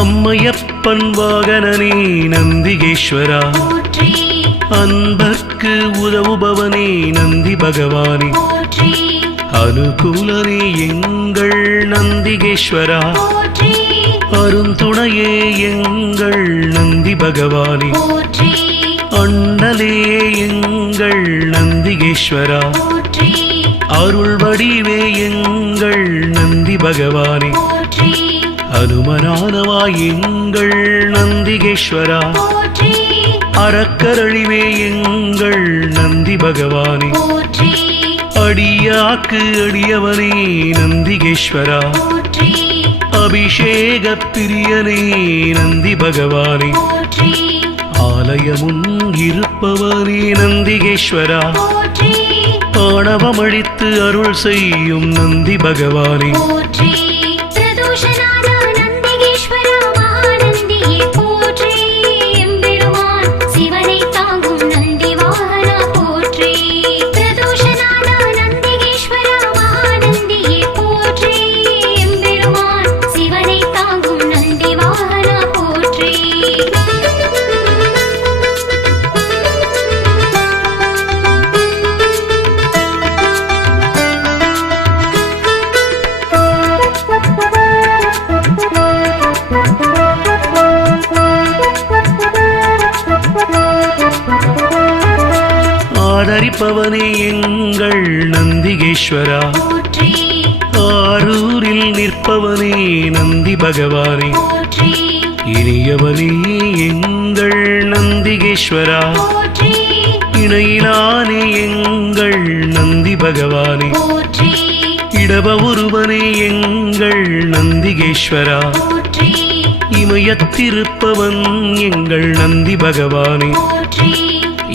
அம்மையப்பன் வாகனனே நந்திகேஸ்வரா, அன்பர்க்கு உதவுபவனே நந்தி பகவானே, அனுகூலனே எங்கள் நந்திகேஸ்வரா, அருந்துணையே எங்கள் நந்தி பகவானே, அண்ணலே எங்கள் நந்திகேஸ்வரா, அருள் வடிவே எங்கள் நந்தி பகவானே, அனுமனானவா எங்கள் நந்திகேஸ்வரா, அறக்கரழிவே எங்கள் நந்தி பகவானே, அடியாக்கு அடியவனே நந்திகேஸ்வரா, அபிஷேக பிரியனே நந்தி பகவானே, ஆலயமுன் இருப்பவனே நந்திகேஸ்வரா, ஆணவமழித்து அருள் செய்யும் நந்தி பகவானே, ஆதரிப்பவனே எங்கள் நந்திகேஸ்வரா, ஆரூரில் நிற்பவனே நந்தி பகவானே, இனியவனே எங்கள் நந்திகேஸ்வரா, இணையிலானே எங்கள் நந்தி பகவானே, இடப ஒருவனே எங்கள் நந்திகேஸ்வரா, இமயத்திருப்பவன் எங்கள் நந்தி பகவானே,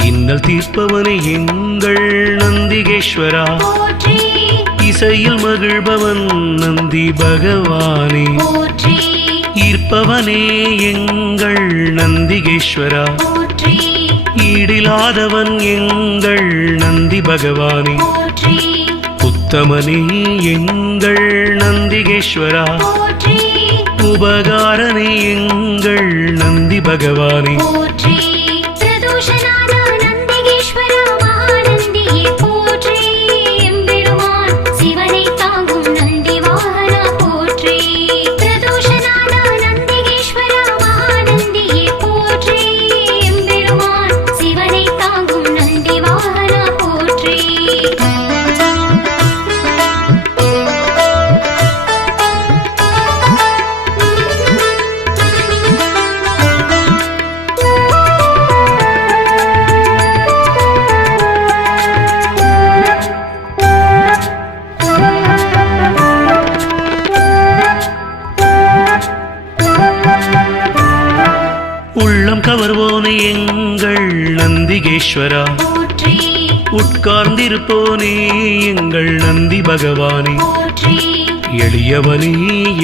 இன்னல் தீர்ப்பவனே எங்கள் நந்திகேஸ்வரா, இசையில் மகிழ்பவன் நந்தி பகவானே, ஈர்ப்பவனே எங்கள் நந்திகேஸ்வரா, ஈடிலாதவன் எங்கள் நந்தி பகவானே, உத்தமனே எங்கள் நந்திகேஸ்வரா, உபகாரனே எங்கள் நந்தி பகவானே, நந்திகேஸ்வரா, மகாநந்தியே போற்றி, எம்பெருமான் சிவனை தாங்கும் நந்தி வாகனா போற்றி, பிரதோஷநாதா நந்திகேஸ்வரா, மகாநந்தியே போற்றி, எம்பெருமான் சிவனை தாங்கும் நந்தி வாகனா போற்றி. உள்ளம் கவர்வோனே எங்கள் நந்திகேஸ்வரா, உட்கார்ந்திருப்போனே எங்கள் நந்தி பகவானே, எளியவனே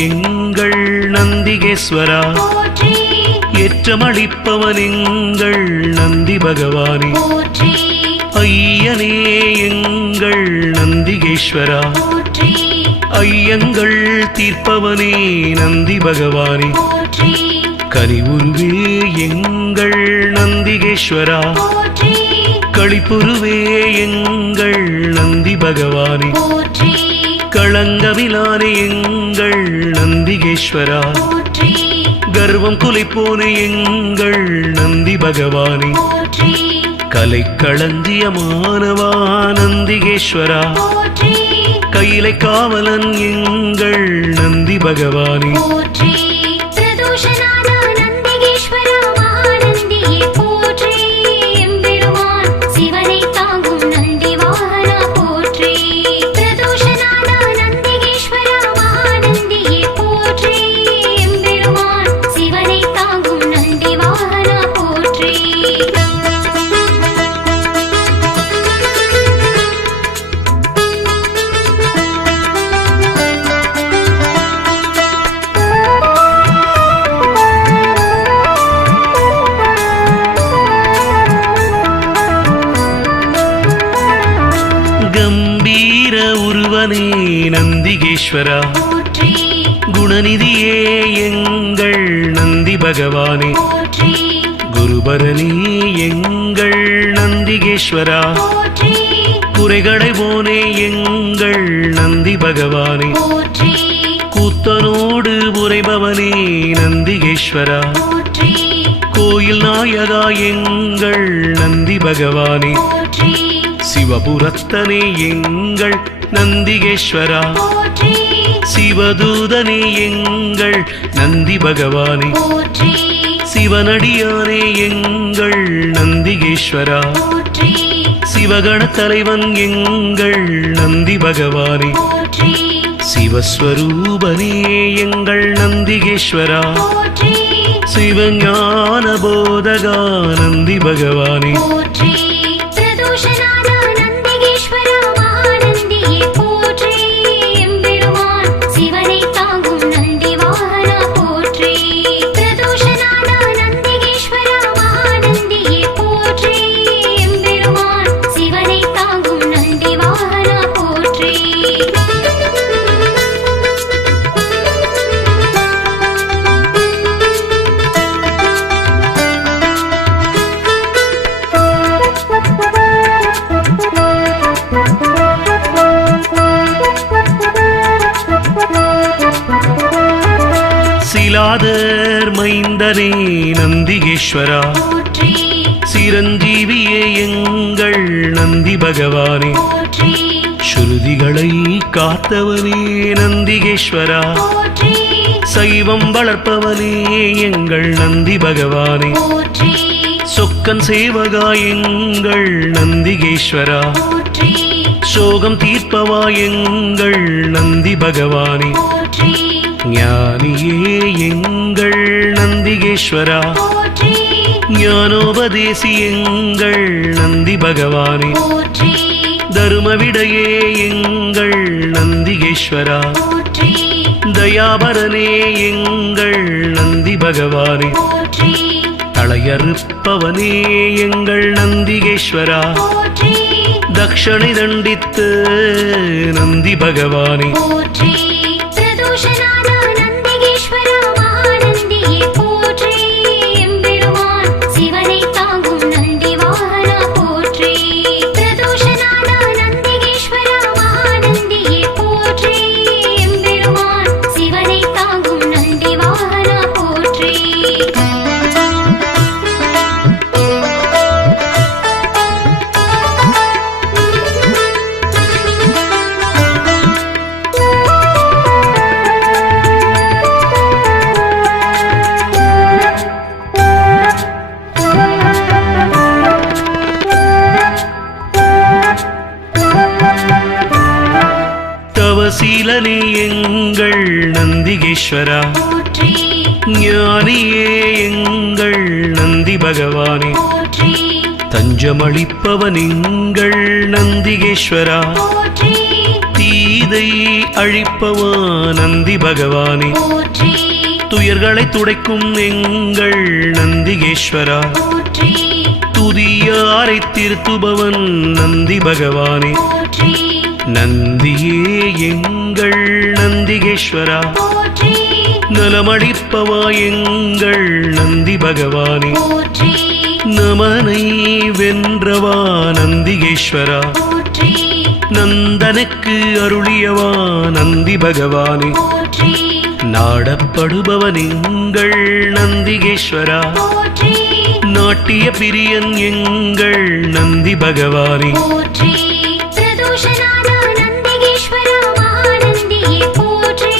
எங்கள் நந்திகேஸ்வரா, ஏற்றமளிப்பவன் எங்கள் நந்தி பகவானே, ஐயனே எங்கள் நந்திகேஸ்வரா, ஐயங்கள் தீர்ப்பவனே நந்தி பகவானே, கனிவுருவே எங்கள் நந்திகேஸ்வரா, களிப்புருவே எங்கள் நந்தி பகவானே, களங்கமிலானே எங்கள் நந்திகேஸ்வரா, கர்வம் குலைப்போனே எங்கள் நந்தி பகவானே, கலை களஞ்சியமானவா நந்திகேஸ்வரா, கையிலை காவலன் எங்கள் நந்தி பகவானே, பிரதோஷநாதா நந்திகேஸ்வரா, மகாநந்தியே போற்றி, எம்பெருமான் சிவனை தாங்கும் நந்தி கம்பீர உருவனே நந்திகேஸ்வரா, போற்றி குணநிதியே எங்கள் நந்தி பகவானே, போற்றி குருபரனே எங்கள் நந்திகேஸ்வரா, போற்றி குறைகளை போனே எங்கள் நந்தி பகவானே, போற்றி கூத்தனோடு உரைபவனே நந்திகேஸ்வரா, போற்றி கோயில் நாயகா எங்கள் நந்தி பகவானே, போற்றி சிவபுரத்தனே எங்கள் நந்திகேஸ்வரா, போற்றி சிவதூதனே எங்கள் நந்தி பகவானே, போற்றி சிவனடியானே எங்கள் நந்திகேஸ்வரா, போற்றி சிவகண தலைவன் எங்கள் நந்தி பகவானே, போற்றி சிவஸ்வரூபனே எங்கள் நந்திகேஸ்வரா, போற்றி சிவஞான போதகா நந்தி பகவானே, போற்றி பிரதோஷநாத நந்திகேஸ்வரா மகாநந்தியே போற்றி எம்பெருமான் சிவனை தாங்கும் நந்தி வாகனா போற்றி பிரதோஷநாத நந்திகேஸ்வரா மகாநந்தியே போற்றி எம்பெருமான் சிவனை தாங்கும் நந்தி வாகனா போற்றி சிலாதர் மைந்தனே நந்திகேஸ்வரா, போற்றி சிரஞ்சீவியே எங்கள் நந்தி பகவானே, போற்றி ஸ்ருதிகளை காத்தவனே நந்திகேஸ்வரா, போற்றி சைவம் வளர்ப்பவனே எங்கள் நந்தி பகவானே, போற்றி சொக்கன் சேவகா எங்கள் நந்திகேஸ்வரா, போற்றி சோகம் தீர்ப்பவா எங்கள் நந்தி பகவானே, போற்றி ஞானியே எங்கள் நந்திகேஸ்வரா, போற்றி ஞானோபதேசி எங்கள் நந்தி பகவானே, போற்றி தருமவிடையே எங்கள் நந்திகேஸ்வரா, போற்றி தயாபரனே எங்கள் நந்தி பகவானே, போற்றி தலையறுப்பவனே எங்கள் நந்திகேஸ்வரா, போற்றி தக்ஷணை தண்டித்து நந்தி பகவானே, போற்றி பிரதோஷநாத நந்திகேஸ்வரா மகாநந்தியே போற்றி எம்பெருமான் சிவனை தாங்கும் நந்தி வாகனா போற்றி பிரதோஷநாத நந்திகேஸ்வரா மகாநந்தியே போற்றி எம்பெருமான் சிவனை தாங்கும் நந்தி வாகனா போற்றி தவசீலனே எங்கள் நந்திகேஸ்வரா, போற்றி ஞானியே எங்கள் நந்தி பகவானே, போற்றி தஞ்சமளிப்பவன் எங்கள் நந்திகேஸ்வரா, போற்றி தீதை அழிப்பவா நந்தி பகவானே, போற்றி துயர்களை துடைக்கும் எங்கள் நந்திகேஸ்வரா, போற்றி துதியாரை திருத்துபவன் நந்தி பகவானே, போற்றி நந்தியே எங்கள் நந்திகேஸ்வரா, போற்றி நலமளிப்பவா எங்கள் நந்தி பகவானே, போற்றி நமனை வென்றவா நந்திகேஸ்வரா, போற்றி நந்தனுக்கு அருளியவா நந்தி பகவானே, போற்றி நாடப்படுபவன் எங்கள் நந்திகேஸ்வரா, போற்றி நாட்டிய பிரியன் எங்கள் நந்தி பகவானே, போற்றி பிரதோஷநாத நந்திகேஸ்வரா மகாநந்தியே போற்றி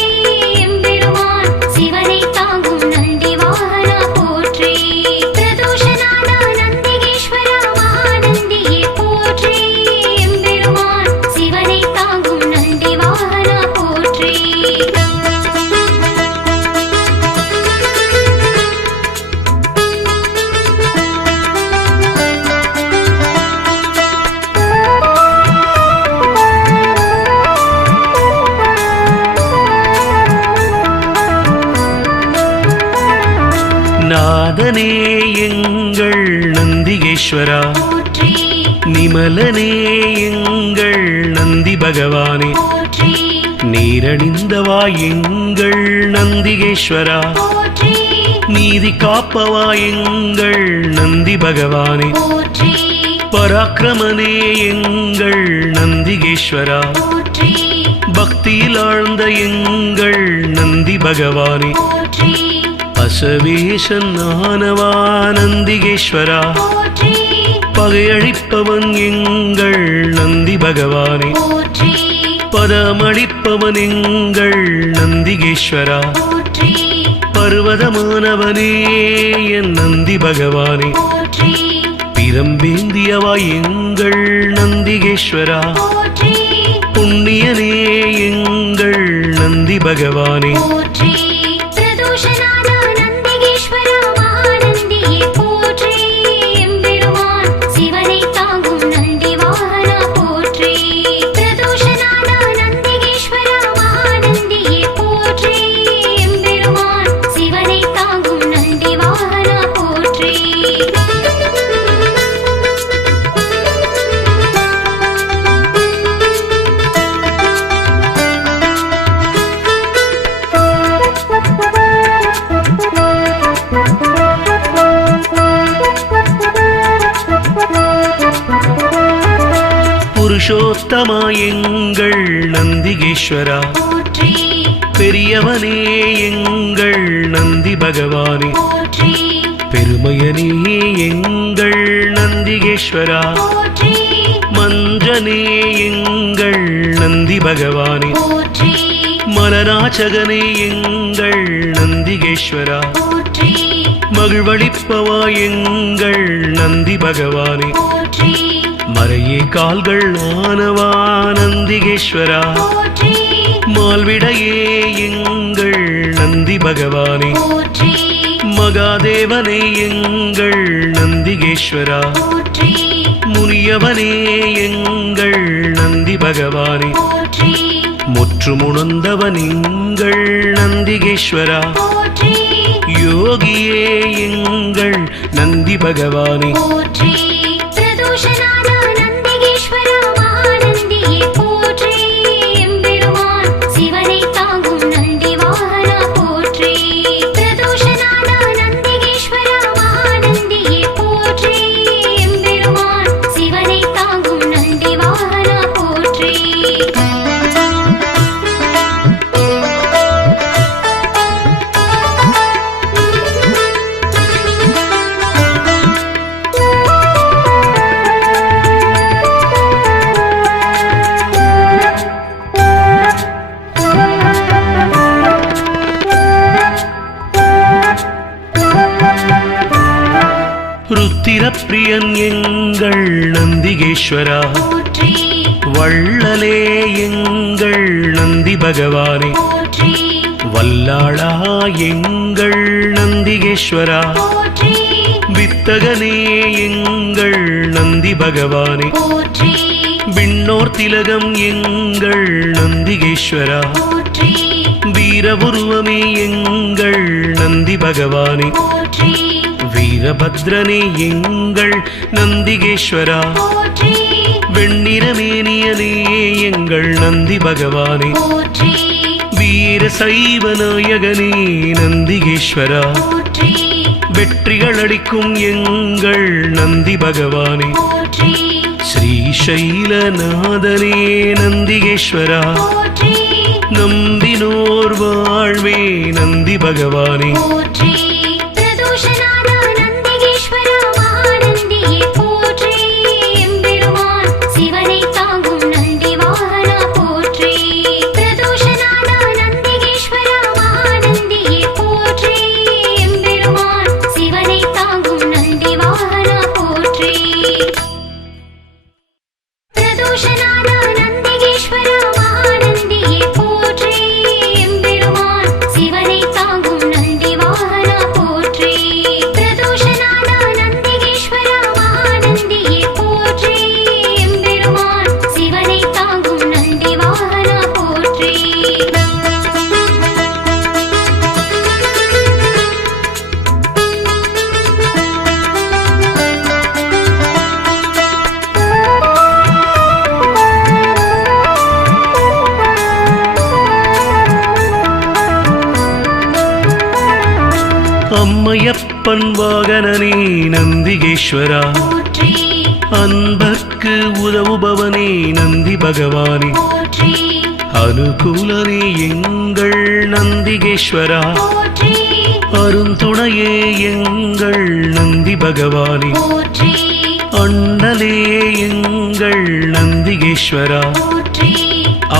எம்பெருமான் சிவனை தாங்கும் நந்தி வாகனா போற்றி பிரதோஷநாத நந்திகேஸ்வரா மகாநந்தியே போற்றி எம்பெருமான் சிவனை தாங்கும் நந்தி வாகனா போற்றி நாதனே எங்கள் நந்திகேஸ்வரா, போற்றி நிமலனே எங்கள் நந்தி பகவானே போற்றி நீரணிந்தவா எங்கள் நந்திகேஸ்வரா போற்றி நீதி காப்பவா எங்கள் நந்தி பகவானே போற்றி பராக்கிரமனே எங்கள் நந்திகேஸ்வரா போற்றி பக்தியில் ஆழ்ந்த எங்கள் நந்தி பகவானே போற்றி அசவேசன் ஆனவா நந்திகேஸ்வரா போற்றி பகையழிப்பவன் எங்கள் நந்தி பகவானே போற்றி பதமளிப்பவன் எங்கள் நந்திகேஸ்வரா போற்றி பர்வதமானவனே என் நந்தி பகவானே போற்றி பிரம்பேந்தியவா எங்கள் நந்திகேஸ்வரா போற்றி புண்ணியனே எங்கள் நந்தி பகவானே போற்றி பிரதோஷநாத நந்திகேஸ்வர மகாநந்தியே போற்றி எம்பெருமான் சிவனை தாங்கும் நந்தி வாகனா போற்றி பிரதோஷநாத நந்திகேஸ்வர மகாநந்தியே போற்றி எம்பெருமான் சிவனை தாங்கும் நந்தி வாகனா போற்றி புருஷோத்தமா எங்கள் நந்திகேஸ்வரா போற்றி பெரியவனே எங்கள் நந்தி பகவானே போற்றி பெருமையனே எங்கள் நந்திகேஸ்வரா போற்றி மஞ்சனே எங்கள் நந்தி பகவானே போற்றி மலராச்சகனே எங்கள் நந்திகேஸ்வரா போற்றி மகிழ்வளிப்பவா எங்கள் நந்தி பகவானே போற்றி மறையே கால்கள் ஆனவா நந்திகேஸ்வரா போற்றி மால்விடையே எங்கள் நந்தி பகவானே போற்றி மகாதேவனே எங்கள் நந்திகேஸ்வரா போற்றி முனியவனே எங்கள் நந்தி பகவானே போற்றி முற்றுமுணர்ந்தவன் எங்கள் நந்திகேஸ்வரா போற்றி யோகியே எங்கள் நந்தி பகவானே போற்றி பிரதோஷநாத நந்திகேஸ்வர மகாநந்தியே போற்றி எம்பெருமான் சிவனை தாங்கும் நந்தி வாகனா போற்றி பிரதோஷநாத நந்திகேஸ்வர மகாநந்தியே போற்றி எம்பெருமான் சிவனை தாங்கும் நந்தி வாகனா போற்றி ருத்திரப்பிரியன் எங்கள் நந்திகேஸ்வரா போற்றி வள்ளலே எங்கள் நந்தி பகவானே போற்றி வல்லாளா எங்கள் நந்திகேஸ்வரா போற்றி வித்தகனே எங்கள் நந்தி பகவானே போற்றி விண்ணோர் திலகம் எங்கள் நந்திகேஸ்வரா போற்றி வீரபுருவமே எங்கள் நந்தி பகவானே போற்றி வீரபத்ரனே எங்கள் நந்திகேஸ்வரா போற்றி வெண்ணிறமேனியனே எங்கள் நந்தி பகவானே போற்றி வீர சைவ நாயகனே நந்திகேஸ்வரா போற்றி வெற்றிகள் அளிக்கும் எங்கள் நந்தி பகவானே போற்றி ஸ்ரீசைலநாதனே நந்திகேஸ்வரா போற்றி நம்பினோர் வாழ்வே நந்தி பகவானே போற்றி பிரதோஷநாத நந்திகேஸ்வர மகாநந்தியே போற்றி எம்பெருமான் சிவனை தாங்கும் நந்தி வாகனா போற்றி பிரதோஷநாத நந்திகேஸ்வர மகாநந்தியே போற்றி எம்பெருமான் சிவனை தாங்கும் நந்தி வாகனா போற்றி பிரதோஷநாத நந்திகேஸ்வர மகாநந்தியே போற்றி எம்பெருமான் சிவனை தாங்கும் நந்தி வாகனா போற்றி பிரதோஷநாத நந்திகேஸ்வர மகாநந்தியே போற்றி எம்பெருமான் சிவனை தாங்கும் நந்தி வாகனா போற்றி அம்மையப்பன் வாகனனே நந்திகேஸ்வரா, போற்றி அன்பர்க்கு உதவுபவனே நந்தி பகவானே, போற்றி அனுகூலனே எங்கள் நந்திகேஸ்வரா, போற்றி அருந்துணையே எங்கள் நந்தி பகவானே, போற்றி அண்ணலே எங்கள் நந்திகேஸ்வரா, போற்றி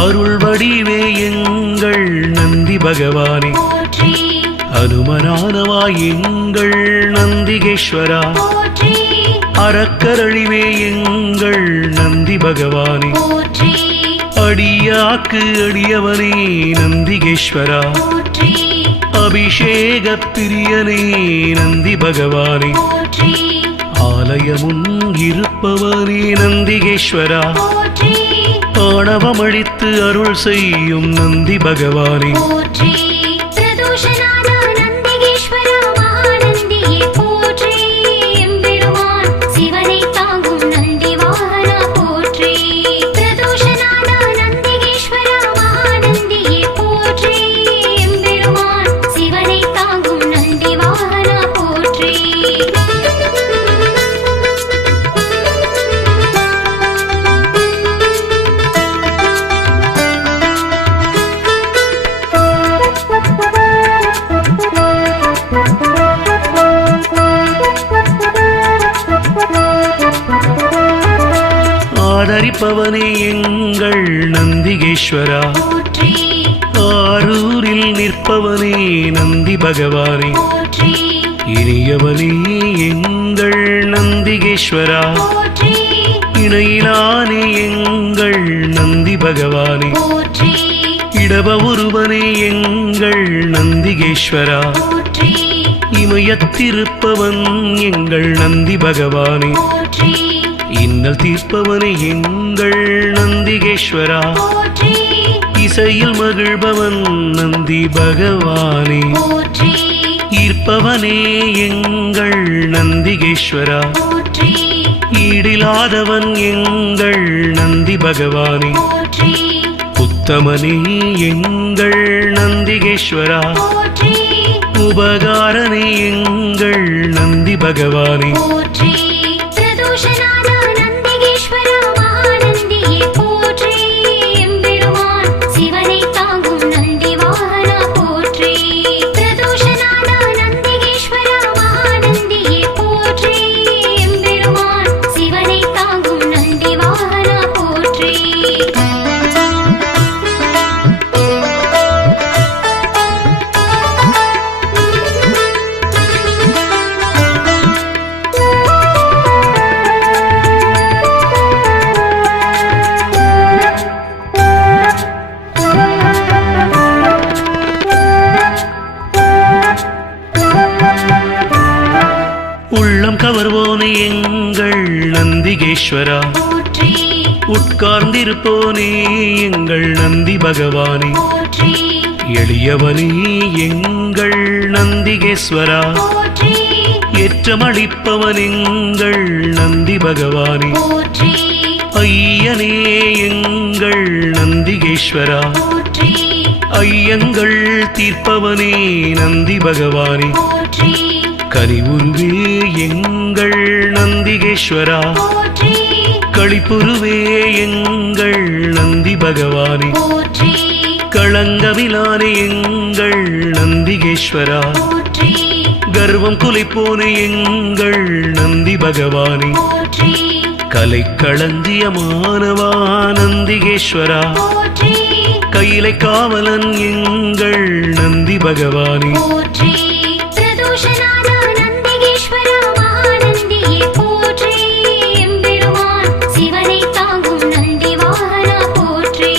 அருள் வடிவே எங்கள் நந்தி பகவானே, போற்றி அனுமனானவாய் எங்கள் நந்திகேஸ்வரா, போற்றி அறக்கரழிவே எங்கள் நந்தி பகவானே, போற்றி அடியாக்கு அடியவனே நந்திகேஸ்வரா, போற்றி அபிஷேக பிரியனே நந்தி பகவானே, போற்றி ஆலயமுன் இருப்பவனே நந்திகேஸ்வரா, போற்றி ஆணவமழித்து அருள் செய்யும் நந்தி பகவானே, போற்றி பிரதோஷநாத நந்திகேஸ்வரா மகாநந்தியே போற்றி எம்பெருமான் சிவனை தாங்கும் நந்தி வாகனா போற்றி பிரதோஷநாத நந்திகேஸ்வரா மகாநந்தியே போற்றி எம்பெருமான் சிவனை தாங்கும் நந்தி வாகனா போற்றி ஆதரிப்பவனே எங்கள் நந்திகேஸ்வரா, போற்றி ஆரூரில் நிற்பவனே நந்தி பகவானே, போற்றி இனியவனே எங்கள் நந்திகேஸ்வரா, போற்றி இணையிலானே எங்கள் நந்தி பகவானே, போற்றி இடப ஒருவனே எங்கள் நந்திகேஸ்வரா, போற்றி இமயத்திருப்பவன் எங்கள் நந்தி பகவானே, போற்றி இன்னல் தீர்ப்பவனே எங்கள் நந்திகேஸ்வரா, போற்றி இசையில் மகிழ்பவன் நந்தி பகவானே, போற்றி ஈர்ப்பவனே எங்கள் நந்திகேஸ்வரா, போற்றி ஈடிலாதவன் எங்கள் நந்தி பகவானே, போற்றி உத்தமனே எங்கள் நந்திகேஸ்வரா, போற்றி உபகாரனே எங்கள் நந்தி பகவானே, போற்றி பிரதோஷநாத நந்திகேஸ்வரா மகாநந்தியே போற்றி எம்பெருமான் சிவனை தாங்கும் நந்தி வாகனா போற்றி பிரதோஷநாத நந்திகேஸ்வரா மகாநந்தியே போற்றி எம்பெருமான் சிவனை தாங்கும் நந்தி வாகனா போற்றி உள்ளம் கவர்வோனே எங்கள் நந்திகேஸ்வரா, போற்றி உட்கார்ந்திருப்போனே எங்கள் நந்தி பகவானே, போற்றி எளியவனே எங்கள் நந்திகேஸ்வரா, போற்றி ஏற்றமளிப்பவன் எங்கள் நந்தி பகவானே, போற்றி ஐயனே எங்கள் நந்திகேஸ்வரா, போற்றி ஐயங்கள் தீர்ப்பவனே நந்தி பகவானே, போற்றி கனிவுருவே எங்கள் நந்திகேஸ்வரா, போற்றி களிப்புருவே எங்கள் நந்தி பகவானே, போற்றி களங்கமிலானே எங்கள் நந்திகேஸ்வரா, போற்றி கர்வம் குலைப்போனே எங்கள் நந்தி பகவானே, போற்றி கலைக்களஞ்சியமானவா நந்திகேஸ்வரா, போற்றி கையிலை காவலன் எங்கள் நந்தி பகவானே, போற்றி பிரதோஷநாத நந்திகேஸ்வரா மகாநந்தியே போற்றி எம்பெருமான் சிவனை தாங்கும் நந்தி வாகனா போற்றி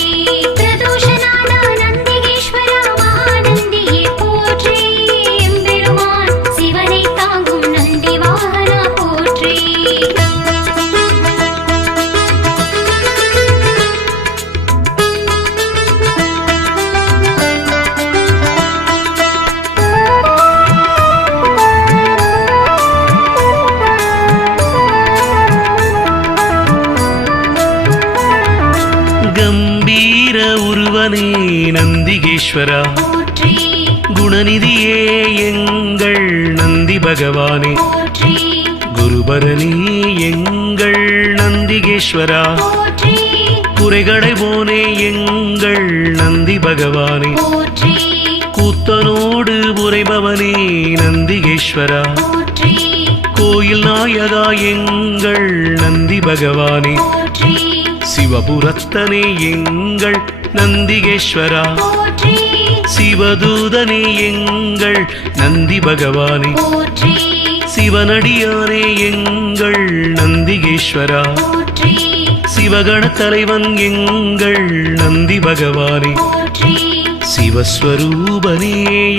பிரதோஷநாத நந்திகேஸ்வரா மகாநந்தியே போற்றி எம்பெருமான் சிவனை தாங்கும் நந்தி வாகனா போற்றி கம்பீர உருவனே நந்திகேஸ்வரா, போற்றி குணநிதியே எங்கள் நந்தி பகவானே போற்றி குருபரணி எங்கள் நந்திகேஸ்வரா போற்றி குறைகளை போனே எங்கள் நந்தி பகவானே போற்றி கூத்தனோடு உரைபவனே நந்திகேஸ்வரா போற்றி கோயில் நாயகா எங்கள் நந்தி பகவானே போற்றி சிவபுரத்தனே எங்கள் நந்திகேஸ்வரா போற்றி சிவதூதனே எங்கள் நந்தி பகவானே போற்றி சிவனடியானே எங்கள் நந்திகேஸ்வரா போற்றி சிவகண தலைவன் எங்கள் நந்தி பகவானே போற்றி சிவஸ்வரூபனே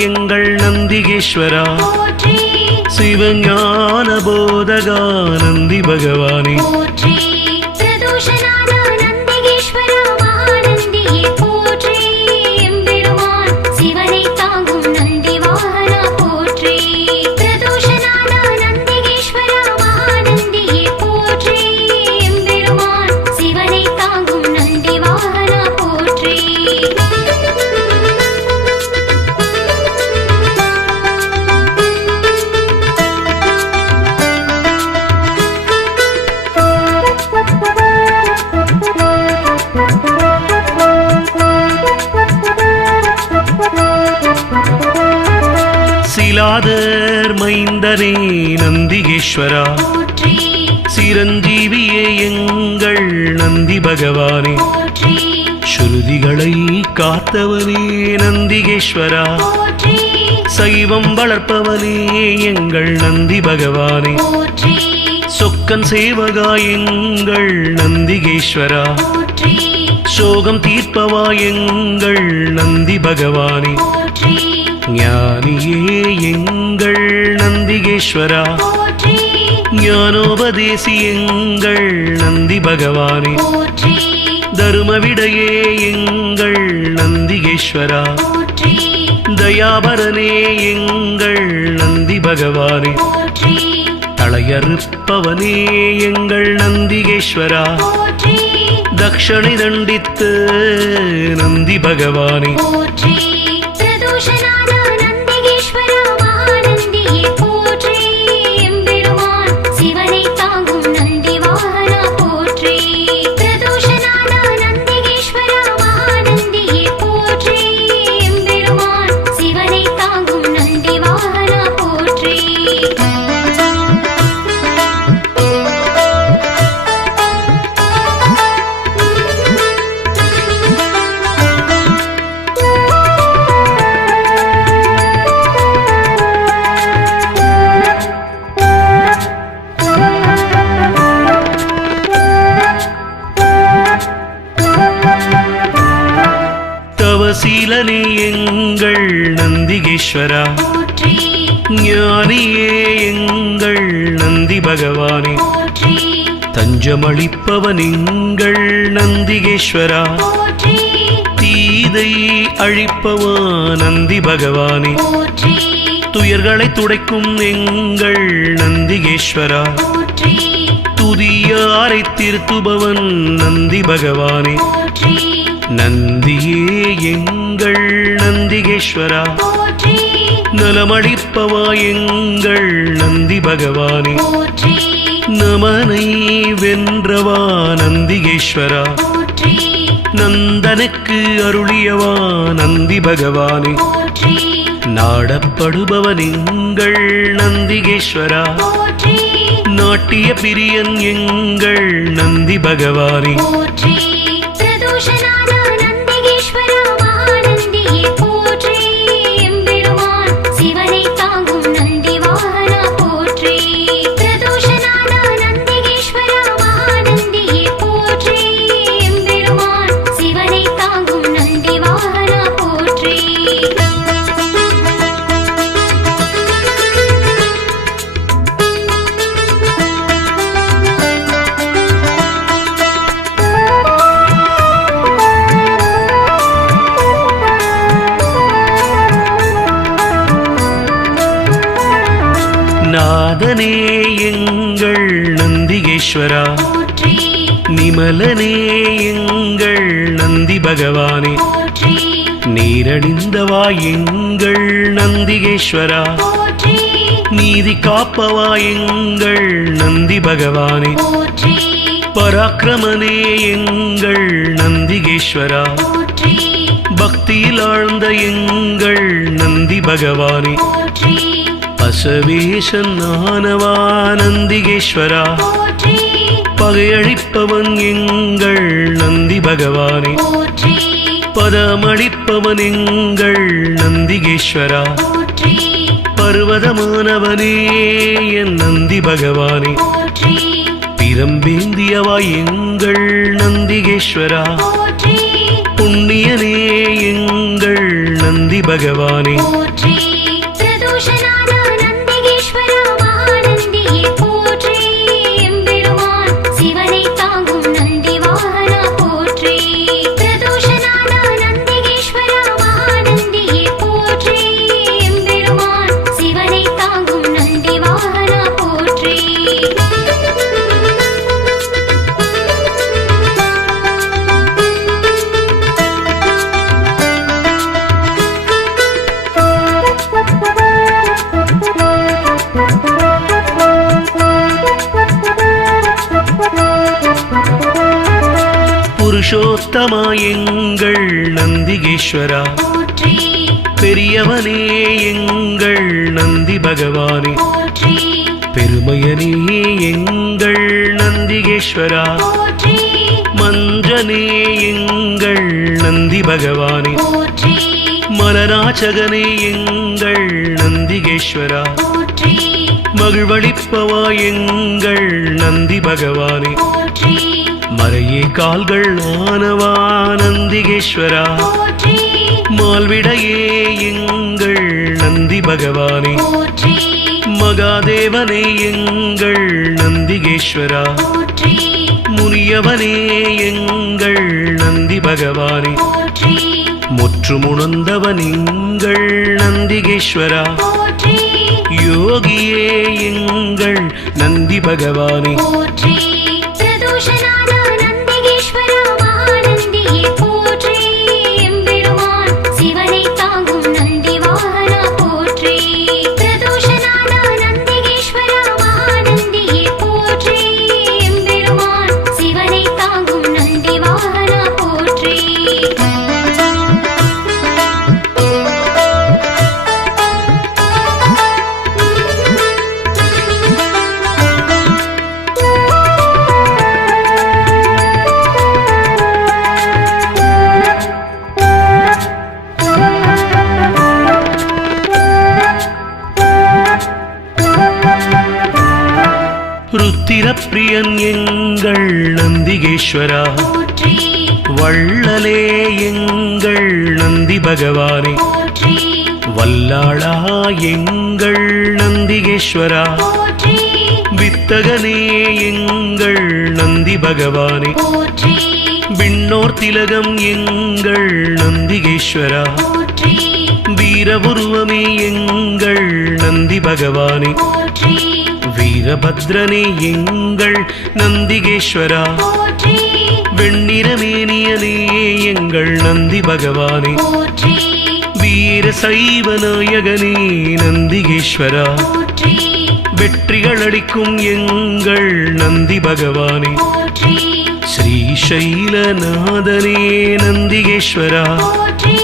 எங்கள் நந்திகேஸ்வரா போற்றி சிவஞான போதகா நந்தி பகவானே போற்றி பிரதோஷநாத நந்திகேஸ்வரா மகாநந்தியே போற்றி எம்பெருமான் சிவனை தாங்கும் நந்தி வாகனா போற்றி பிரதோஷநாத நந்திகேஸ்வரா மகாநந்தியே போற்றி எம்பெருமான் சிவனை தாங்கும் நந்தி வாகனா போற்றி சிலாதர் மைந்தனே நந்திகேஸ்வரா போற்றி சிரஞ்சீவியே எங்கள் நந்தி பகவானே போற்றி ஸ்ருதிகளை காத்தவனே நந்திகேஸ்வரா போற்றி சைவம் வளர்ப்பவனே எங்கள் நந்தி பகவானே போற்றி சொக்கன் சேவகா எங்கள் நந்திகேஸ்வரா போற்றி சோகம் தீர்ப்பவா எங்கள் நந்தி பகவானே போற்றி ஞானியே எங்கள் நந்திகேஸ்வரா போற்றி ஞானோபதேசி எங்கள் நந்தி பகவானே போற்றி தருமவிடையே எங்கள் நந்திகேஸ்வரா போற்றி தயாபரனே எங்கள் நந்தி பகவானே போற்றி தளையறுப்பவனே எங்கள் நந்திகேஸ்வரா போற்றி தக்ஷணை தண்டித்து நந்தி பகவானே போற்றி பிரதோஷநாத நந்திகேஸ்வரா மகாநந்தியே போற்றி எம்பெருமான் சிவனை தாங்கும் நந்தி வாகனா போற்றி பிரதோஷநாத நந்திகேஸ்வரா மகாநந்தியே போற்றி எம்பெருமான் சிவனை தாங்கும் நந்தி வாகனா போற்றி தவசீலனே எங்கள் நந்திகேஸ்வரா போற்றி ஞானியே எங்கள் நந்தி பகவானே போற்றி தஞ்சமளிப்பவன் எங்கள் நந்திகேஸ்வரா போற்றி தீதை அழிப்பவா நந்தி பகவானே போற்றி துயர்களை துடைக்கும் எங்கள் நந்திகேஸ்வரா போற்றி துதியாரை திருத்துபவன் நந்தி பகவானே போற்றி நந்தியே எங்கள் நந்திகேஸ்வரா போற்றி நலமளிப்பவா எங்கள் நந்தி பகவானே போற்றி நமனை வென்றவா நந்திகேஸ்வரா போற்றி நந்தனுக்கு அருளியவா நந்தி பகவானே போற்றி நாடப்படுபவன் எங்கள் நந்திகேஸ்வரா போற்றி நாட்டிய பிரியன் எங்கள் நந்தி பகவானே போற்றி பிரதோஷநாத நந்திகேஸ்வரா மகாநந்தியே போற்றி எம்பெருமான் சிவனை தாங்கும் நந்தி வாகனா போற்றி பிரதோஷநாத நந்திகேஸ்வரா மகாநந்தியே போற்றி எம்பெருமான் சிவனை தாங்கும் நந்தி வாகனா போற்றி நாதனே எங்கள் நந்திகேஸ்வரா போற்றி நிமலனே எங்கள் நந்தி பகவானே போற்றி நீரணிந்தவா எங்கள் நந்திகேஸ்வரா, போற்றி நீதி காப்பவா எங்கள் நந்தி பகவானே, போற்றி பராக்கிரமனே எங்கள் நந்திகேஸ்வரா, போற்றி பக்தியில் ஆழ்ந்த எங்கள் நந்தி பகவானே, போற்றி அசவேசன் ஆனவா நந்திகேஸ்வரா, போற்றி பகையழிப்பவன் எங்கள் நந்தி பகவானே, போற்றி பதமளிப்பவன் எங்கள் நந்திகேஸ்வரா, போற்றி பர்வதமானவனே என் நந்தி பகவானே, போற்றி பிரம்பேந்தியவா எங்கள் நந்திகேஸ்வரா, போற்றி புண்ணியனே எங்கள் நந்தி பகவானே, போற்றி பிரதோஷநாத நந்திகேஸ்வரா மகாநந்தியே போற்றி எம்பெருமான் சிவனை தாங்கும் நந்தி வாகனா போற்றி பிரதோஷநாத நந்திகேஸ்வரா மகாநந்தியே போற்றி எம்பெருமான் சிவனை தாங்கும் நந்தி வாகனா போற்றி புருஷோத்தமா எங்கள் நந்திகேஸ்வரா, போற்றி பெரியவனே எங்கள் நந்தி பகவானே, போற்றி பெருமையனே எங்கள் நந்திகேஸ்வரா, போற்றி மஞ்சனே எங்கள் நந்தி பகவானே, போற்றி மலநாச்சகனே எங்கள் நந்திகேஸ்வரா, போற்றி மகிழ்வளிப்பவா எங்கள் நந்தி பகவானே, போற்றி மறையே கால்கள் ஆனவா நந்திகேஸ்வரா, போற்றி மால்விடையே எங்கள் நந்தி பகவானே, போற்றி மகாதேவனே எங்கள் நந்திகேஸ்வரா, போற்றி முனியவனே எங்கள் நந்தி பகவானே, போற்றி முற்றுமுணர்ந்தவன் எங்கள் நந்திகேஸ்வரா, போற்றி யோகியே எங்கள் நந்தி பகவானே, போற்றி பிரதோஷநாத நந்திகேஸ்வரா மகாநந்தியே போற்றி எம்பெருமான் சிவனை தாங்கும் நந்தி வாகனா போற்றி பிரதோஷநாத நந்திகேஸ்வரா மகாநந்தியே போற்றி எம்பெருமான் சிவனை தாங்கும் நந்தி வாகனா போற்றி ருத்திரப்பிரியன் எங்கள் நந்திகேஸ்வரா, போற்றி வள்ளலே எங்கள் நந்தி பகவானே, போற்றி வல்லாளா எங்கள் நந்திகேஸ்வரா, போற்றி வித்தகனே எங்கள் நந்தி பகவானே, போற்றி விண்ணோர் திலகம் எங்கள் நந்திகேஸ்வரா, போற்றி வீரபுருவமே எங்கள் நந்தி பகவானே, போற்றி வீரபத்ரனே எங்கள் நந்திகேஸ்வரா, போற்றி வெண்ணிறமேனியனே எங்கள் நந்தி பகவானே, போற்றி வீர சைவ நாயகனே நந்திகேஸ்வரா, போற்றி வெற்றிகள் அளிக்கும் எங்கள் நந்தி பகவானே, போற்றி ஸ்ரீசைலநாதனே நந்திகேஸ்வரா, போற்றி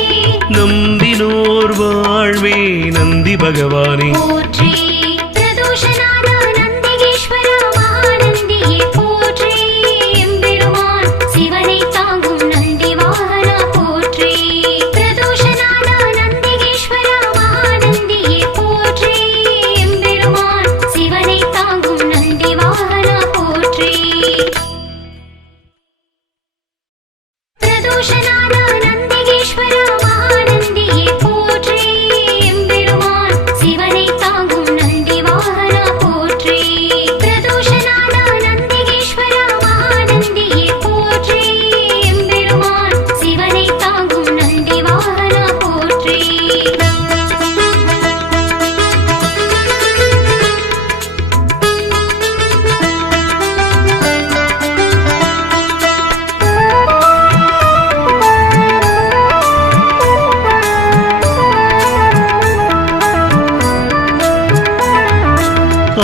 நம்பினோர் வாழ்வே நந்தி பகவானே, போற்றி பிரதோஷநாத நந்திகேஸ்வரா மகாநந்தியே போற்றி எம்பெருமான் சிவனை தாங்கும் நந்தி வாகனா போற்றி பிரதோஷநாத நந்திகேஸ்வரா மகாநந்தியே போற்றி எம்பெருமான் சிவனை தாங்கும் நந்தி வாகனா போற்றி பிரதோஷநாத நந்திகேஸ்வரா மகாநந்தியே போற்றி எம்பெருமான் சிவனை தாங்கும் நந்தி வாகனா போற்றி பிரதோஷநாத நந்திகேஸ்வரா மகாநந்தியே போற்றி எம்பெருமான் சிவனை தாங்கும் நந்தி வாகனா போற்றி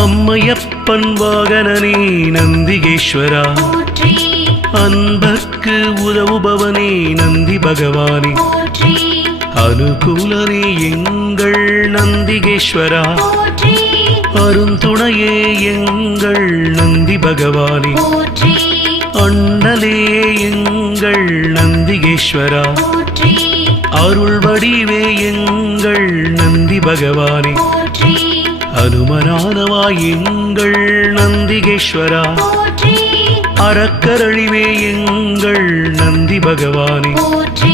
அம்மையப்பன் வாகனனே நந்திகேஸ்வரா, போற்றி அன்பர்க்கு உதவுபவனே நந்தி பகவானே, போற்றி அனுகூலனே எங்கள் நந்திகேஸ்வரா, போற்றி அருந்துணையே எங்கள் நந்தி பகவானே, போற்றி அண்ணலே எங்கள் நந்திகேஸ்வரா, போற்றி அருள் வடிவே எங்கள் நந்தி பகவானே, போற்றி அனுமனானவா எங்கள் நந்திகேஸ்வரா, போற்றி அறக்கரழிவே எங்கள் நந்தி பகவானே, போற்றி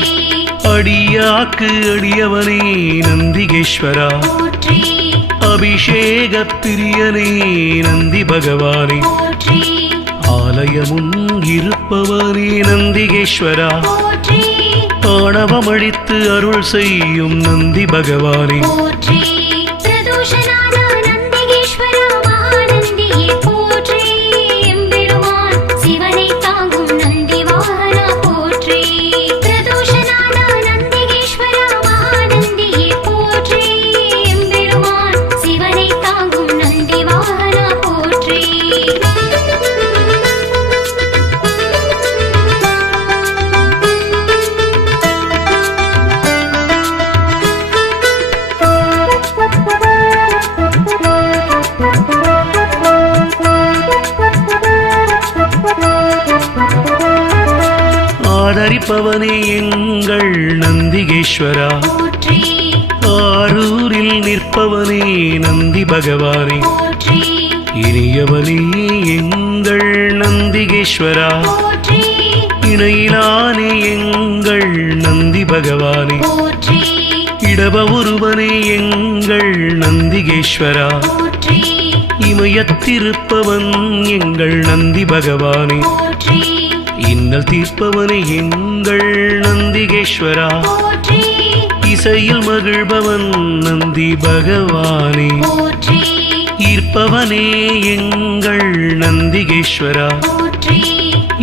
அடியாக்கு அடியவனே நந்திகேஸ்வரா, போற்றி அபிஷேக பிரியனே நந்தி பகவானே, போற்றி ஆலயமும் இருப்பவனே நந்திகேஸ்வரா, போற்றி ஆணவமழித்து அருள் செய்யும் நந்தி பகவானே, போற்றி பிரதோஷநாத நந்திகேஸ்வரா மகாநந்தியே போற்றி எம்பெருமான் சிவனை தாங்கும் நந்தி வாகனா போற்றி பிரதோஷநாத நந்திகேஸ்வரா மகாநந்தியே போற்றி எம்பெருமான் சிவனை தாங்கும் நந்தி வாகனா போற்றி ஆதரிப்பவனே எங்கள் நந்திகேஸ்வரா, போற்றி ஆரூரில் நிற்பவனே நந்தி பகவானே, போற்றி இனியவனே எங்கள் நந்திகேஸ்வரா, போற்றி இணையிலானே எங்கள் நந்தி பகவானே, போற்றி இடப ஒருவனே எங்கள் நந்திகேஸ்வரா, போற்றி இமயத்திருப்பவன் எங்கள் நந்தி பகவானே, போற்றி இன்னல் தீர்ப்பவனே எங்கள் நந்திகேஸ்வரா, போற்றி இசையில் மகிழ்பவன் நந்தி பகவானே, போற்றி ஈர்ப்பவனே எங்கள் நந்திகேஸ்வரா, போற்றி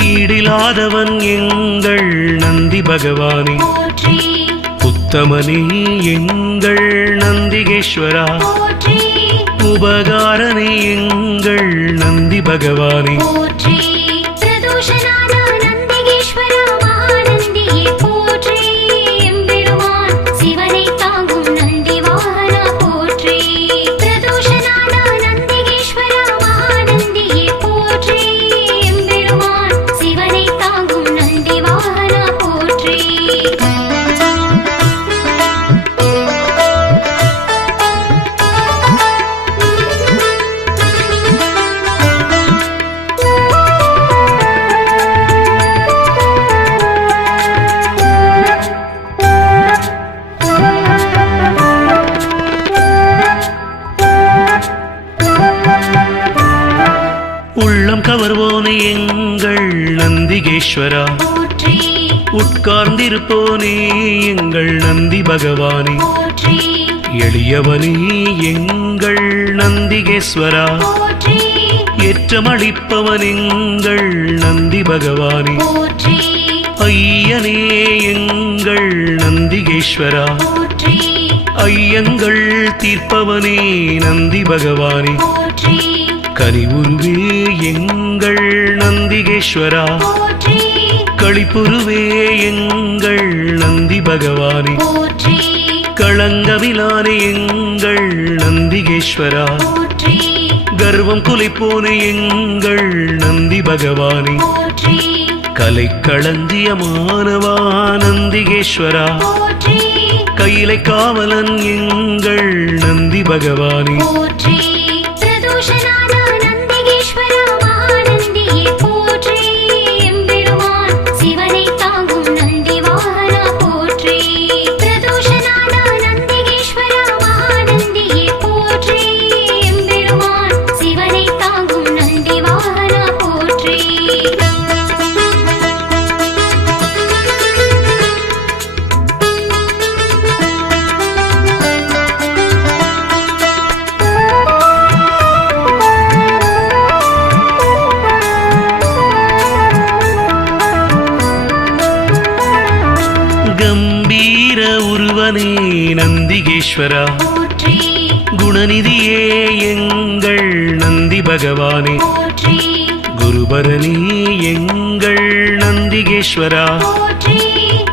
ஈடிலாதவன் எங்கள் நந்தி பகவானே, போற்றி உத்தமனே எங்கள் நந்திகேஸ்வரா, போற்றி உபகாரனே எங்கள் நந்தி பகவானே, போற்றி பிரதோஷநாத நந்திகேஸ்வரா மகாநந்தியே போற்றி எம்பெருமான் சிவனை தாங்கும் நந்தி வாகனா போற்றி பிரதோஷநாத நந்திகேஸ்வரா மகாநந்தியே போற்றி எம்பெருமான் சிவனை தாங்கும் நந்தி வாகனா போற்றி உள்ளம் கவர்வோனே எங்கள் நந்திகேஸ்வரா, போற்றி உட்கார்ந்திருப்போனே எங்கள் நந்தி பகவானே, போற்றி எளியவனே எங்கள் நந்திகேஸ்வரா, போற்றி ஏற்றமளிப்பவன் எங்கள் நந்தி பகவானே, போற்றி ஐயனே எங்கள் நந்திகேஸ்வரா, போற்றி ஐயங்கள் தீர்ப்பவனே நந்தி பகவானே, போற்றி கனிவுருவே எங்கள் நந்திகேஸ்வரா, போற்றி களிப்புருவே எங்கள் நந்தி பகவானே, போற்றி களங்கமிலானே எங்கள் நந்திகேஸ்வரா, போற்றி கர்வம் குலைப்போனே எங்கள் நந்தி பகவானே, போற்றி கலை களஞ்சியமானவா நந்திகேஸ்வரா, போற்றி கையிலை காவலன் எங்கள் நந்தி பகவானே, போற்றி பிரதோஷநாத நந்திகேஸ்வரா மகாநந்தியே போற்றி எம்பெருமான் சிவனை தாங்கும் நந்தி வாகனா போற்றி பிரதோஷநாத நந்திகேஸ்வரா மகாநந்தியே போற்றி எம்பெருமான் சிவனை தாங்கும் நந்தி வாகனா போற்றி கம்பீர உருவனே நந்திகேஸ்வரா, போற்றி குணநிதியே எங்கள் நந்தி பகவானே போற்றி குருபரணி எங்கள் நந்திகேஸ்வரா போற்றி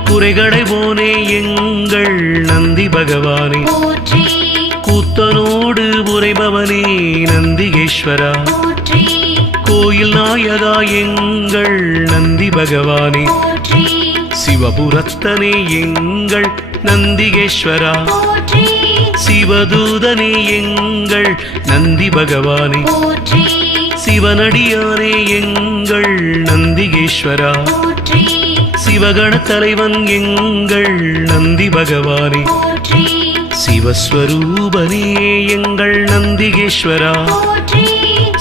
குறைகளைவோனே எங்கள் நந்தி பகவானே போற்றி கூத்தனோடு உரைபவனே நந்திகேஸ்வரா போற்றி கோயில் நாயகா எங்கள் நந்தி பகவானே போற்றி சிவபுரத்தனே எங்கள் நந்திகேஸ்வரா போற்றி சிவதூதனே எங்கள் நந்தி பகவானே போற்றி சிவனடியானே எங்கள் நந்திகேஸ்வரா போற்றி சிவகண தலைவன் எங்கள் நந்தி பகவானே போற்றி சிவஸ்வரூபனே எங்கள் நந்திகேஸ்வரா போற்றி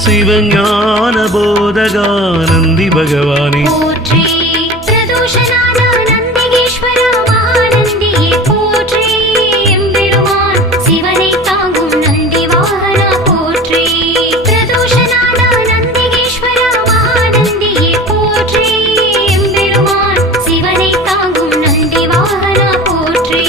சிவஞான போதகா நந்தி பகவானே போற்றி பிரதோஷநாத நந்திகேஸ்வரா மகாநந்தியே போற்றி எம்பெருமான் சிவனை தாங்கும் நந்தி வாகனா போற்றி பிரதோஷநாத நந்திகேஸ்வரா மகாநந்தியே போற்றி எம்பெருமான் சிவனை தாங்கும் நந்தி வாகனா போற்றி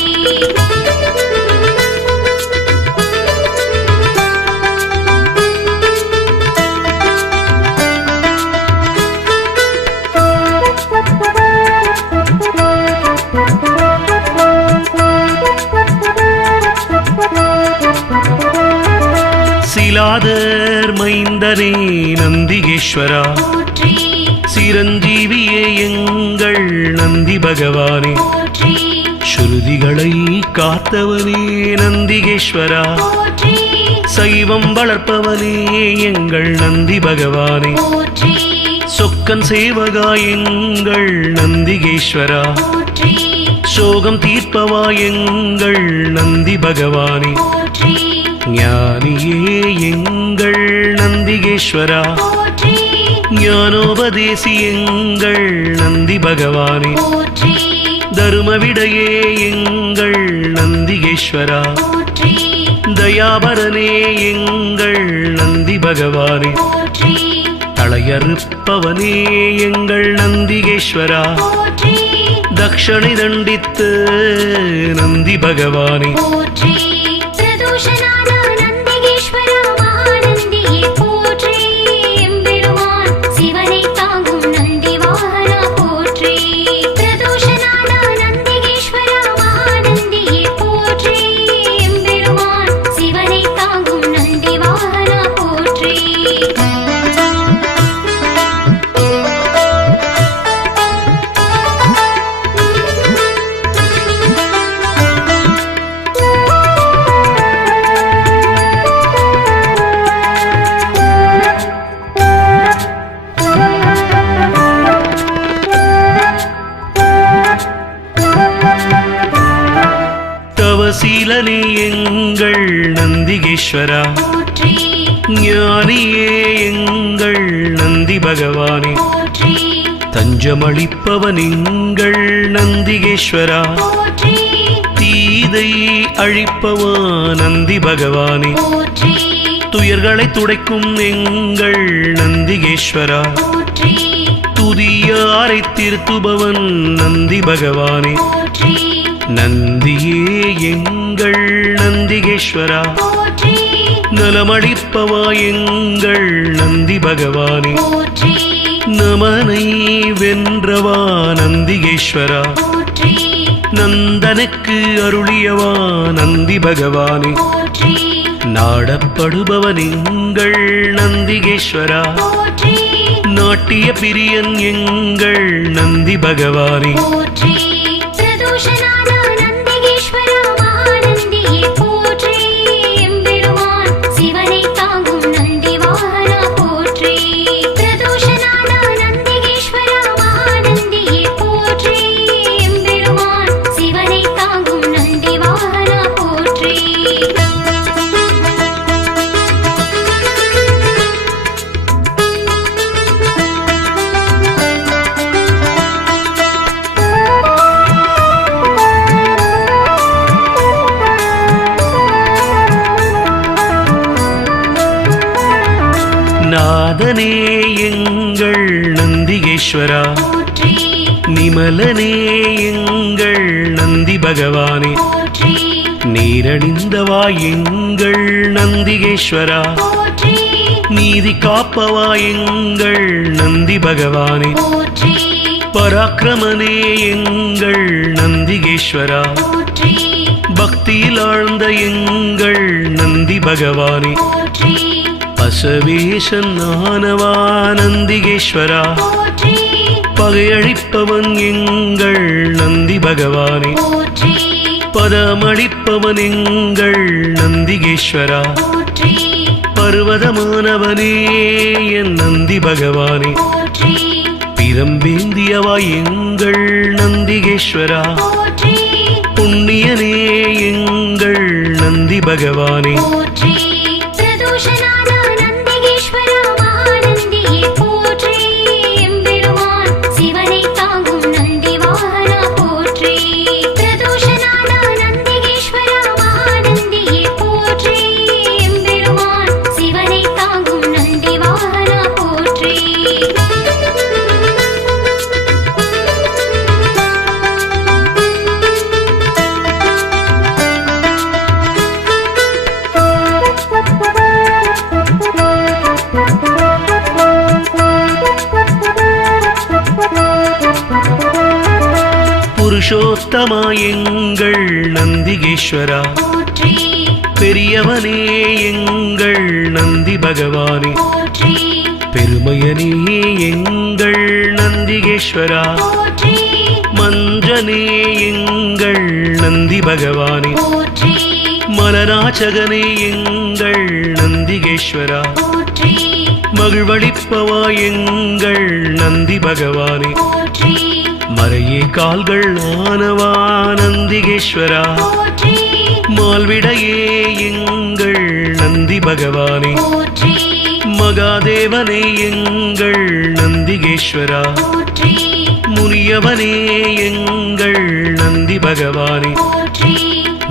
சிலாதர் மைந்தனே நந்திகேஸ்வரா போற்றி சிரஞ்சீவியே எங்கள் நந்தி பகவானே போற்றி ஸ்ருதிகளை காத்தவனே நந்திகேஸ்வரா போற்றி சைவம் வளர்ப்பவனே எங்கள் நந்தி பகவானே போற்றி சொக்கன் சேவகா எங்கள் நந்திகேஸ்வரா போற்றி சோகம் தீர்ப்பவா எங்கள் நந்தி பகவானே போற்றி ஞானியே எங்கள் நந்திகேஸ்வரா போற்றி ஞானோபதேசி எங்கள் நந்தி பகவானே போற்றி தருமவிடையே எங்கள் நந்திகேஸ்வரா போற்றி தயாபரனே எங்கள் நந்தி பகவானே போற்றி தளையறுப்பவனே எங்கள் நந்திகேஸ்வரா போற்றி தக்ஷணை தண்டித்து நந்தி பகவானே போற்றி பிரதோஷநாத நந்திகேஸ்வரா மகாநந்தியே போற்றி எம்பெருமான் சிவனை தாங்கும் நந்தி வாகனா போற்றி பிரதோஷநாத நந்திகேஸ்வரா மகாநந்தியே போற்றி எம்பெருமான் சிவனை தாங்கும் நந்தி வாகனா போற்றி தவசீலனே எங்கள் நந்திகேஸ்வரா போற்றி ஞானியே எங்கள் நந்தி பகவானே போற்றி தஞ்சமளிப்பவன் எங்கள் நந்திகேஸ்வரா போற்றி தீதை அழிப்பவா நந்தி பகவானே போற்றி துயர்களை துடைக்கும் எங்கள் நந்திகேஸ்வரா போற்றி துதியாரை திருத்துபவன் நந்தி பகவானே போற்றி நந்தியே எங்கள் நந்திகேஸ்வரா போற்றி நலமளிப்பவா எங்கள் நந்தி பகவானே போற்றி நமனை வென்றவா நந்திகேஸ்வரா போற்றி நந்தனுக்கு அருளியவா நந்தி பகவானே போற்றி நாடப்படுபவன் எங்கள் நந்திகேஸ்வரா போற்றி நாட்டிய பிரியன் எங்கள் நந்தி பகவானே போற்றி பிரதோஷநாத நந்திகேஸ்வரா மகாநந்தியே போற்றி எம்பெருமான் சிவனை தாங்கும் நந்தி வாகனா போற்றி பிரதோஷநாத நந்திகேஸ்வரா மகாநந்தியே போற்றி எம்பெருமான் சிவனை தாங்கும் நந்தி வாகனா போற்றி நாதனே எங்கள் நந்திகேஸ்வரா போற்றி நிமலனே எங்கள் நந்தி பகவானே போற்றி நீரணிந்தவா எங்கள் நந்திகேஸ்வரா போற்றி நீதி காப்பவா எங்கள் நந்தி பகவானே போற்றி பராக்கிரமனே எங்கள் நந்திகேஸ்வரா போற்றி பக்தியில் ஆழ்ந்த எங்கள் நந்தி பகவானே போற்றி பசவேசன் ஆனவா நந்திகேஸ்வரா போற்றி பகையழிப்பவன் எங்கள் நந்தி பகவானே போற்றி பதமளிப்பவன் எங்கள் நந்திகேஸ்வரா போற்றி பர்வதமானவனே என் நந்தி பகவானே போற்றி பிரம்பேந்தியவா எங்கள் நந்திகேஸ்வரா போற்றி புண்ணியனே எங்கள் நந்தி பகவானே போற்றி பிரதோஷநாத நந்திகேஸ்வரா மகாநந்தியே போற்றி எம்பெருமான் சிவனை தாங்கும் நந்தி வாகனா போற்றி பிரதோஷநாத நந்திகேஸ்வரா மகாநந்தியே போற்றி எம்பெருமான் சிவனை தாங்கும் நந்தி வாகனா போற்றி புருஷோத்தமா எங்கள் நந்திகேஸ்வரா போற்றி பெரியவனே எங்கள் நந்தி பகவானே போற்றி பெருமையனே எங்கள் நந்திகேஸ்வரா போற்றி மஞ்சனே எங்கள் நந்தி பகவானே போற்றி மலராச்சகனே எங்கள் நந்திகேஸ்வரா போற்றி மகிழ்வளிப்பவா எங்கள் நந்தி பகவானே போற்றி மறையே கால்கள் ஆனவா நந்திகேஸ்வரா போற்றி மால்விடையே எங்கள் நந்தி பகவானே போற்றி மகாதேவனே எங்கள் நந்திகேஸ்வரா போற்றி முனியவனே எங்கள் நந்தி பகவானே போற்றி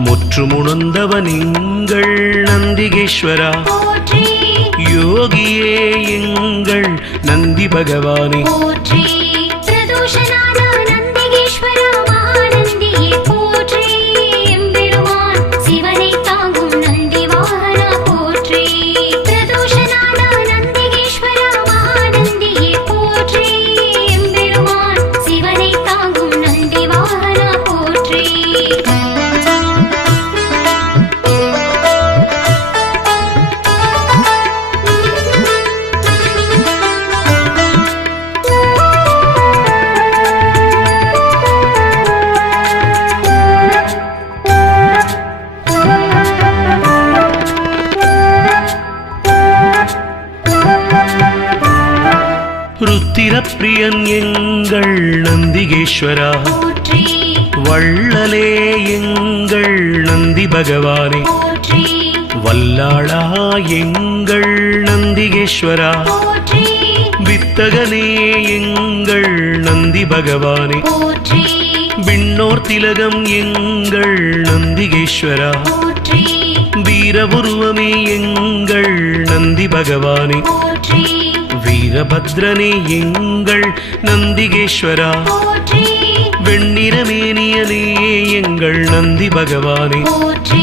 முற்றுமுணர்ந்தவன் எங்கள் நந்திகேஸ்வரா போற்றி யோகியே எங்கள் நந்தி பகவானே போற்றி பிரதோஷநாத நந்திகேஸ்வரா மகாநந்தியே போற்றி எம்பெருமான் சிவனை தாங்கும் நந்தி வாகனா போற்றி பிரதோஷநாத நந்திகேஸ்வரா மகாநந்தியே போற்றி எம்பெருமான் சிவனை தாங்கும் நந்தி வாகனா போற்றி ருத்திரப்பிரியன் எங்கள் நந்திகேஸ்வரா போற்றி வள்ளலே எங்கள் நந்தி பகவானே போற்றி வல்லாளா எங்கள் நந்திகேஸ்வரா போற்றி வித்தகனே எங்கள் நந்தி பகவானே போற்றி விண்ணோர் திலகம் எங்கள் நந்திகேஸ்வரா போற்றி வீரபுருவமே எங்கள் நந்தி பகவானே போற்றி வீரபத்ரனே எங்கள் நந்திகேஸ்வரா போற்றி வெண்ணிறமேனியனே எங்கள் நந்தி பகவானே போற்றி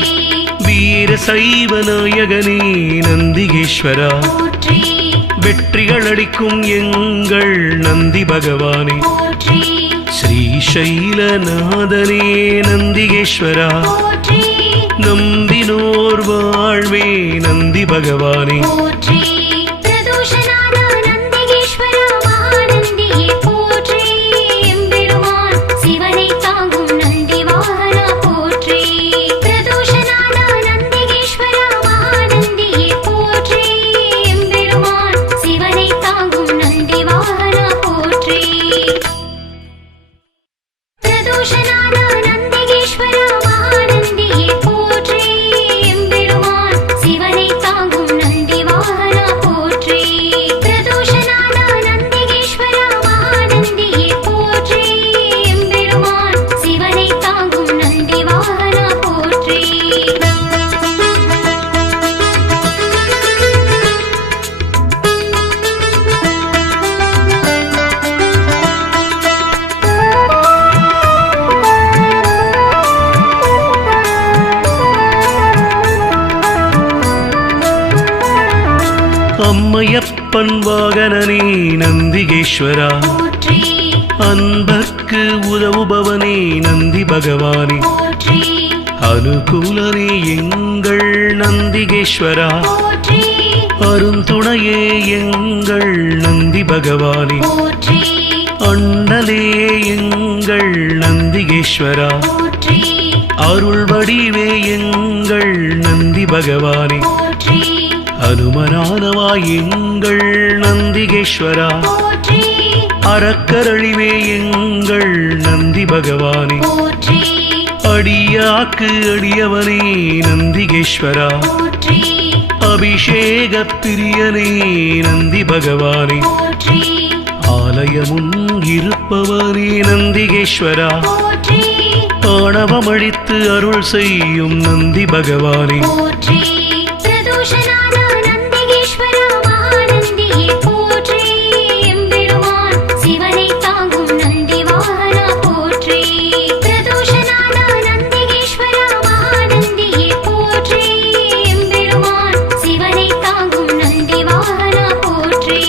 வீர சைவ நாயகனே நந்திகேஸ்வரா போற்றி வெற்றிகள் அளிக்கும் எங்கள் நந்தி பகவானே போற்றி ஸ்ரீசைலநாதனே நந்திகேஸ்வரா போற்றி நம்பினோர் வாழ்வே நந்தி பகவானே போற்றி பிரதோஷநாத நந்திகேஸ்வரா மகாநந்தியே போற்றி எம்பெருமான் சிவனை தாங்கும் நந்தி வாகனா போற்றி பிரதோஷநாத நந்திகேஸ்வரா மகாநந்தியே போற்றி எம்பெருமான் சிவனை தாங்கும் நந்தி வாகனா போற்றி பிரதோஷநாத நந்திகேஸ்வரா மகாநந்தியே போற்றி எம்பெருமான் சிவனை தாங்கும் நந்தி வாகனா போற்றி பிரதோஷநாத நந்திகேஸ்வரா மகாநந்தியே போற்றி எம்பெருமான் சிவனை தாங்கும் நந்தி வாகனா போற்றி அம்மையப்பன் வாகனனே நந்திகேஸ்வரா போற்றி அன்பர்க்கு உதவுபவனே நந்தி பகவானே போற்றி அனுகூலனே எங்கள் நந்திகேஸ்வரா போற்றி அருந்துணையே எங்கள் நந்தி பகவானே போற்றி அண்ணலே எங்கள் நந்திகேஸ்வரா போற்றி அருள் வடிவே எங்கள் நந்தி பகவானே போற்றி அனுமனானவா எங்கள் நந்திகேஸ்வரா போற்றி அறக்கரழிவே எங்கள் நந்தி பகவானே போற்றி அடியாக்கு அடியவனே நந்திகேஸ்வரா போற்றி அபிஷேக பிரியனே நந்தி பகவானே போற்றி ஆலயமுன் இருப்பவனே நந்திகேஸ்வரா போற்றி ஆணவமழித்து அருள் செய்யும் நந்தி பகவானே போற்றி பிரதோஷநாத நந்திகேஸ்வரா மகாநந்தியே போற்றி எம்பெருமான் சிவனை தாங்கும் நந்தி வாகனா போற்றி பிரதோஷநாத நந்திகேஸ்வரா மகாநந்தியே போற்றி எம்பெருமான் சிவனை தாங்கும் நந்தி வாகனா போற்றி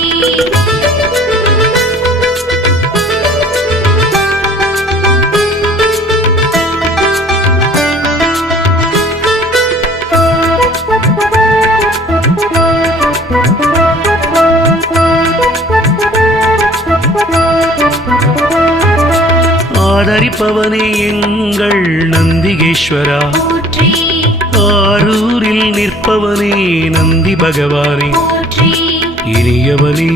ஆதரிப்பவனே எங்கள் நந்திகேஸ்வரா போற்றி ஆரூரில் நிற்பவனே நந்தி பகவானே போற்றி இனியவனே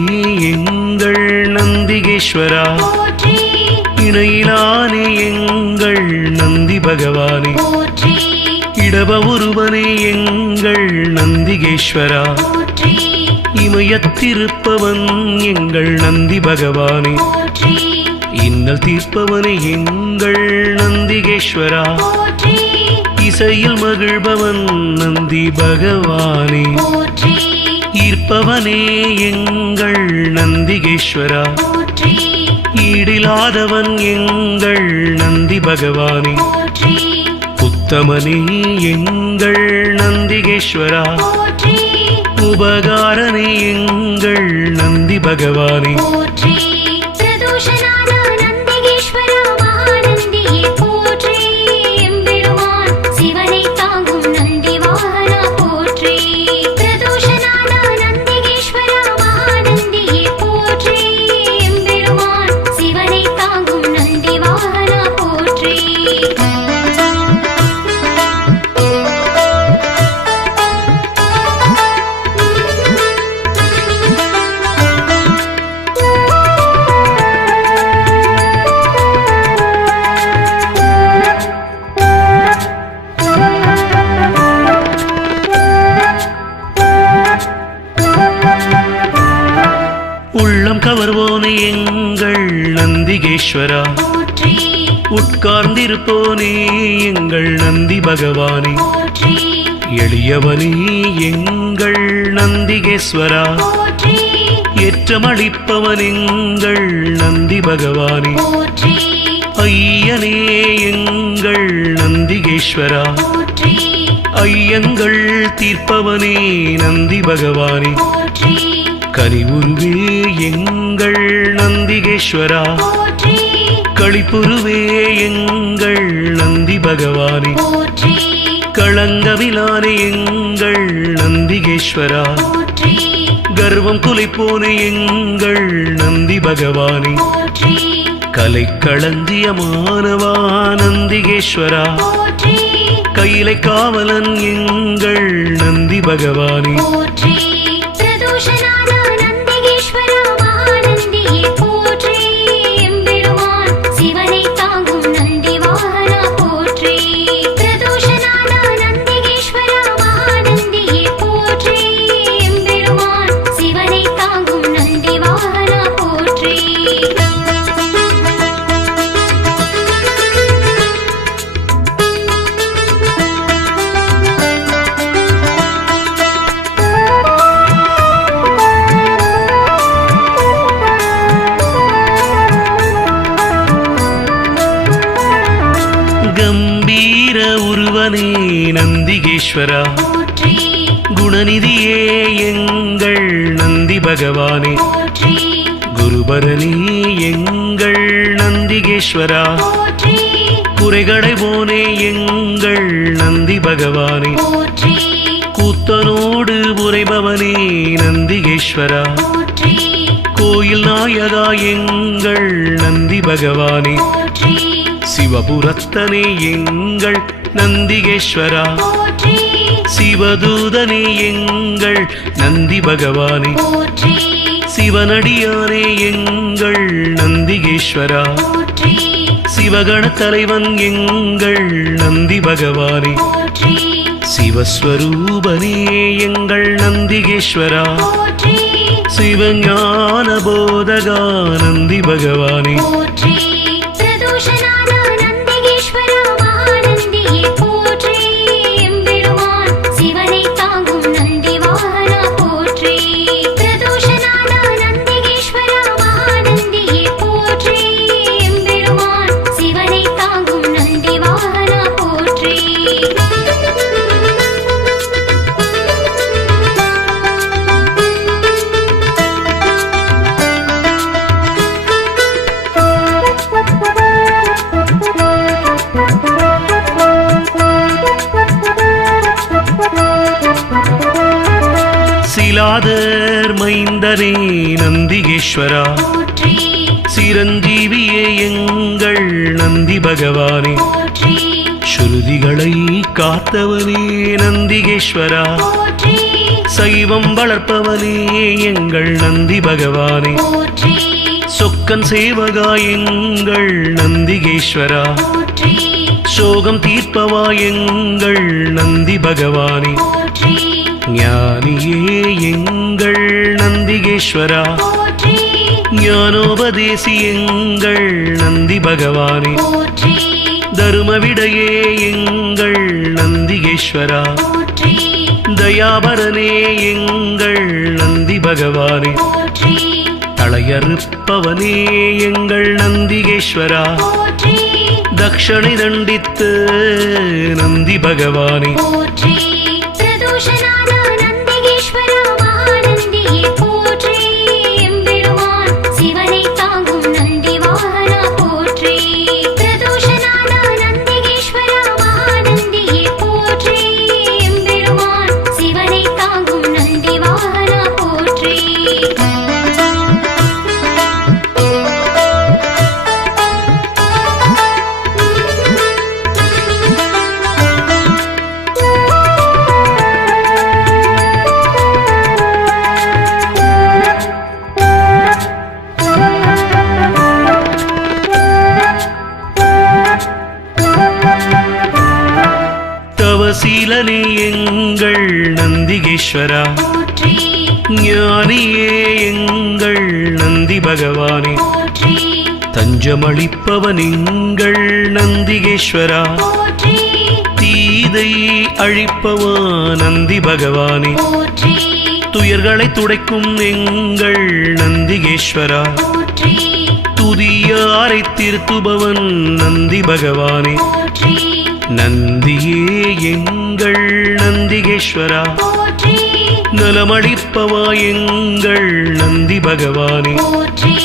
எங்கள் நந்திகேஸ்வரா போற்றி இணையிலானே எங்கள் நந்தி பகவானே போற்றி இடப ஒருவனே எங்கள் நந்திகேஸ்வரா போற்றி இமயத்திருப்பவன் எங்கள் நந்தி பகவானே போற்றி இன்னல் தீர்ப்பவனே எங்கள் நந்திகேஸ்வரா போற்றி இசையில் மகிழ்பவன் நந்தி பகவானே போற்றி ஈர்ப்பவனே எங்கள் நந்திகேஸ்வரா போற்றி ஈடிலாதவன் எங்கள் நந்தி பகவானே போற்றி உத்தமனே எங்கள் நந்திகேஸ்வரா போற்றி உபகாரனே எங்கள் நந்தி பகவானே போற்றி பிரதோஷநாத நந்திகேஸ்வரா மகாநந்தியே போற்றி எம்பெருமான் சிவனை தாங்கும் நந்தி வாகனா போற்றி பிரதோஷநாத நந்திகேஸ்வரா மகாநந்தியே போற்றி எம்பெருமான் சிவனை தாங்கும் நந்தி வாகனா போற்றி உள்ளம் கவர்வோனே எங்கள் நந்திகேஸ்வரா போற்றி உட்கார்ந்திருப்போனே எங்கள் நந்தி பகவானே போற்றி எளியவனே எங்கள் நந்திகேஸ்வரா போற்றி ஏற்றமளிப்பவன் எங்கள் நந்தி பகவானே போற்றி ஐயனே எங்கள் நந்திகேஸ்வரா போற்றி ஐயங்கள் தீர்ப்பவனே நந்தி பகவானே போற்றி கனிவுருவே எங்கள் நந்திகேஸ்வரா போற்றி களிப்புருவே எங்கள் நந்தி பகவானே போற்றி களங்கமிலானே எங்கள் நந்திகேஸ்வரா போற்றி கர்வம் குலைப்போனே எங்கள் நந்தி பகவானே போற்றி கலை களஞ்சியமானவா நந்திகேஸ்வரா போற்றி கையிலை காவலன் எங்கள் நந்தி பகவானே போற்றி பிரதோஷநாத நந்திகேஸ்வரா மகாநந்தியே போற்றி எம்பெருமான் சிவனை தாங்கும் நந்தி வாகனா போற்றி பிரதோஷநாத நந்திகேஸ்வரா மகாநந்தியே போற்றி எம்பெருமான் சிவனை தாங்கும் நந்தி வாகனா போற்றி கம்பீர உருவனே நந்திகேஸ்வரா போற்றி குணநிதியே எங்கள் நந்தி பகவானே போற்றி குருபரணி எங்கள் நந்திகேஸ்வரா போற்றி குறைகளை போனே எங்கள் நந்தி பகவானே போற்றி கூத்தனோடு உரைபவனே நந்திகேஸ்வரா போற்றி கோயில் நாயகா எங்கள் நந்தி பகவானே போற்றி சிவபுரத்தனே எங்கள் நந்திகேஸ்வரா போற்றி சிவதூதனே எங்கள் நந்தி பகவானே போற்றி சிவனடியானே எங்கள் நந்திகேஸ்வரா போற்றி சிவகண தலைவன் எங்கள் நந்தி பகவானே போற்றி சிவஸ்வரூபனே எங்கள் நந்திகேஸ்வரா போற்றி சிவஞான போதகா நந்தி பகவானே போற்றி பிரதோஷநாத நந்திகேஸ்வரா மகாநந்தியே போற்றி எம்பெருமான் சிவனை தாங்கும் நந்தி வாகனா போற்றி பிரதோஷநாத நந்திகேஸ்வரா மகாநந்தியே போற்றி எம்பெருமான் சிவனை தாங்கும் நந்தி வாகனா போற்றி சிலாதர் மைந்தனே நந்திகேஸ்வரா போற்றி சிரஞ்சீவியே எங்கள் நந்தி பகவானே போற்றி ஸ்ருதிகளை காத்தவனே நந்திகேஸ்வரா போற்றி சைவம் வளர்ப்பவனே எங்கள் நந்தி பகவானே போற்றி சொக்கன் சேவகா எங்கள் நந்திகேஸ்வரா போற்றி சோகம் தீர்ப்பவா எங்கள் நந்தி பகவானே போற்றி ஞானியே எங்கள் நந்திகேஸ்வரா போற்றி ஞானோபதேசி எங்கள் நந்தி பகவானே போற்றி தருமவிடையே எங்கள் நந்திகேஸ்வரா போற்றி தயாபரனே எங்கள் நந்தி பகவானே போற்றி தளையறுப்பவனே எங்கள் நந்திகேஸ்வரா போற்றி தக்ஷணை தண்டித்து நந்தி பகவானே போற்றி பிரதோஷநாத நந்திகேஸ்வரா மகாநந்தியே போற்றி எம்பெருமான் சிவனை தாங்கும் நந்தி வாகனா போற்றி பிரதோஷநாத நந்திகேஸ்வரா மகாநந்தியே போற்றி எம்பெருமான் சிவனை தாங்கும் நந்தி வாகனா போற்றி தவசீலனே எங்கள் நந்திகேஸ்வரா போற்றி ஞானியே எங்கள் நந்தி பகவானே போற்றி தஞ்சமளிப்பவன் எங்கள் நந்திகேஸ்வரா போற்றி தீதை அழிப்பவா நந்தி பகவானே போற்றி துயர்களை துடைக்கும் எங்கள் நந்திகேஸ்வரா போற்றி துதியாரை திருத்துபவன் நந்தி பகவானே போற்றி நந்தியே எங்கள் நந்திகேஸ்வரா போற்றி நலமளிப்பவா எங்கள் நந்தி பகவானே போற்றி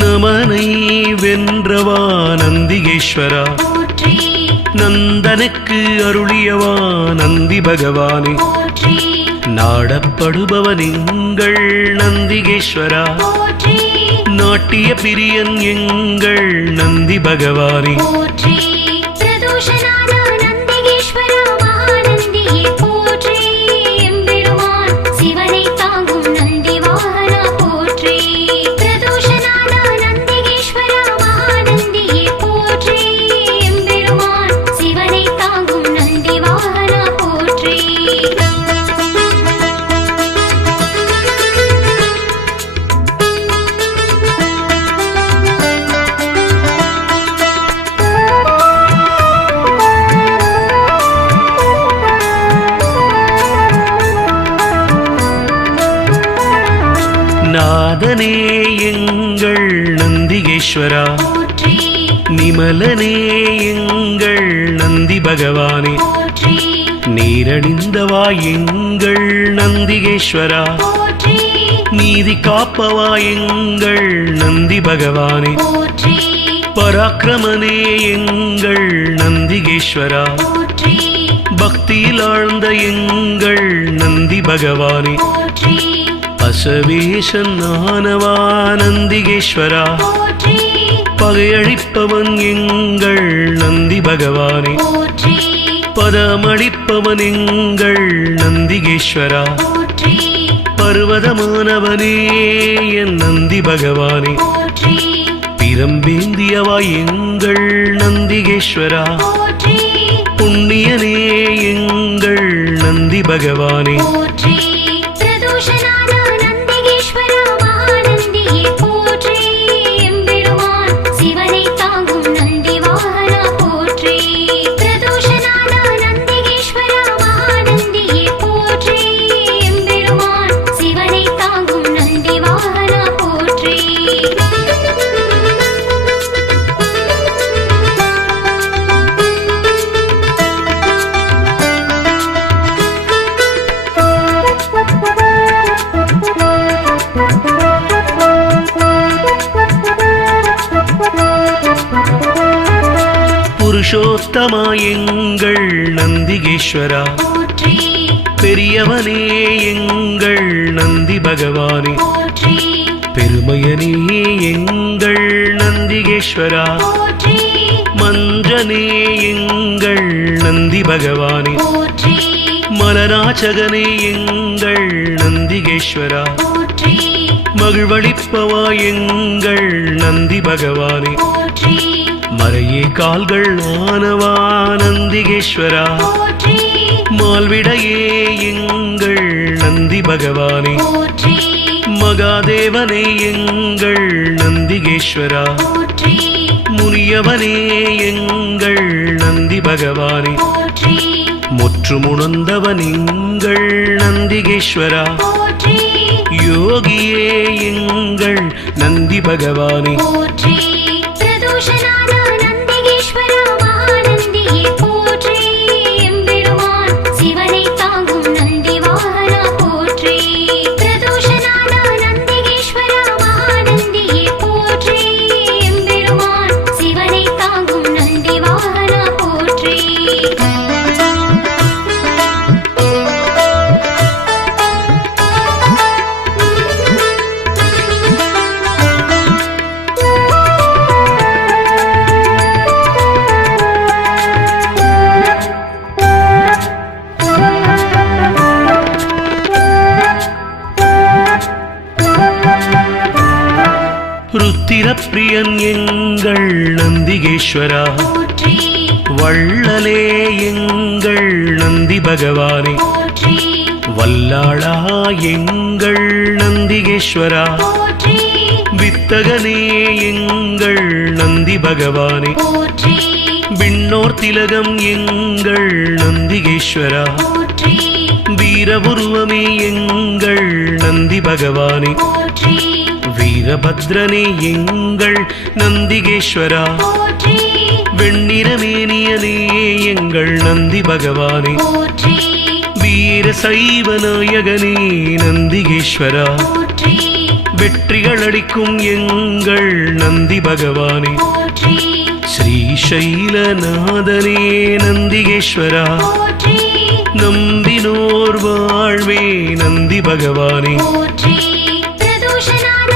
நமனை வென்றவா நந்திகேஸ்வரா போற்றி நந்தனுக்கு அருளியவா நந்தி பகவானே போற்றி நாடப்படுபவன் எங்கள் நந்திகேஸ்வரா போற்றி நாட்டிய பிரியன் எங்கள் நந்தி பகவானே போற்றி பிரதோஷநாத நந்திகேஸ்வரா மகாநந்தியே போற்றி எம்பெருமான் சிவனை தாங்கும் நந்தி வாகனா போற்றி பிரதோஷநாத நந்திகேஸ்வரா மகாநந்தியே போற்றி எம்பெருமான் சிவனை தாங்கும் நந்தி வாகனா போற்றி நாதனே எங்கள் நந்திகேஸ்வரா போற்றி நிமலனே எங்கள் நந்தி பகவானே போற்றி நீரணிந்தவா எங்கள் நந்திகேஸ்வரா, போற்றி நீதி காப்பவா எங்கள் நந்தி பகவானே, போற்றி பராக்கிரமனே எங்கள் நந்திகேஸ்வரா, போற்றி பக்தியில் ஆழ்ந்த எங்கள் நந்தி பகவானே, போற்றி அசவேசன் ஆனவா நந்திகேஸ்வரா, போற்றி பகையழிப்பவன் எங்கள் நந்தி பகவானே, போற்றி பதமளிப்பவன் எங்கள் நந்திகேஸ்வரா, போற்றி பர்வதமானவனே என் நந்தி பகவானே, போற்றி பிரம்பேந்தியவா எங்கள் நந்திகேஸ்வரா, போற்றி புண்ணியனே எங்கள் நந்தி பகவானே, போற்றி பிரதோஷநாத நந்திகேஸ்வரா மகாநந்தியே போற்றி எம்பெருமான் சிவனை தாங்கும் நந்தி வாகனா போற்றி பிரதோஷநாத நந்திகேஸ்வரா மகாநந்தியே போற்றி எம்பெருமான் சிவனை தாங்கும் நந்தி வாகனா போற்றி புருஷோத்தமா எங்கள் நந்திகேஸ்வரா, போற்றி பெரியவனே எங்கள் நந்தி பகவானே, போற்றி பெருமையனே எங்கள் நந்திகேஸ்வரா, போற்றி மஞ்சனே எங்கள் நந்தி பகவானே, போற்றி மலராச்சகனே எங்கள் நந்திகேஸ்வரா, போற்றி மகிழ்வளிப்பவா எங்கள் நந்தி பகவானே, போற்றி மறையே கால்கள் ஆனவா நந்திகேஸ்வரா, போற்றி மால்விடையே எங்கள் நந்தி பகவானே, போற்றி மகாதேவனே எங்கள் நந்திகேஸ்வரா, போற்றி முனியவனே எங்கள் நந்தி பகவானே, போற்றி முற்றுமுணர்ந்தவன் எங்கள் நந்திகேஸ்வரா, போற்றி யோகியே எங்கள் நந்தி பகவானே, போற்றி பிரதோஷநாத நந்திகேஸ்வரா மகாநந்தியே போற்றி எம்பெருமான் சிவனை தாங்கும் நந்தி வாகனா போற்றி பிரதோஷநாத நந்திகேஸ்வரா மகாநந்தியே போற்றி எம்பெருமான் சிவனை தாங்கும் நந்தி வாகனா போற்றி ருத்திரப்பிரியன் எங்கள் நந்திகேஸ்வரா, போற்றி வள்ளலே எங்கள் நந்தி பகவானே, போற்றி வல்லாளா எங்கள் நந்திகேஸ்வரா, போற்றி வித்தகனே எங்கள் நந்தி பகவானே, போற்றி விண்ணோர் திலகம் எங்கள் நந்திகேஸ்வரா, போற்றி வீரபுருவமே எங்கள் நந்தி பகவானே, போற்றி வீரபத்ரனே எங்கள் நந்திகேஸ்வரா, போற்றி வெண்ணிறமேனியனே எங்கள் நந்தி பகவானே, போற்றி வீர சைவ நாயகனே நந்திகேஸ்வரா, போற்றி வெற்றிகள் அளிக்கும் எங்கள் நந்தி பகவானே, போற்றி ஸ்ரீசைலநாதனே நந்திகேஸ்வரா, போற்றி நம்பினோர் வாழ்வே நந்தி பகவானே, போற்றி பிரதோஷநாத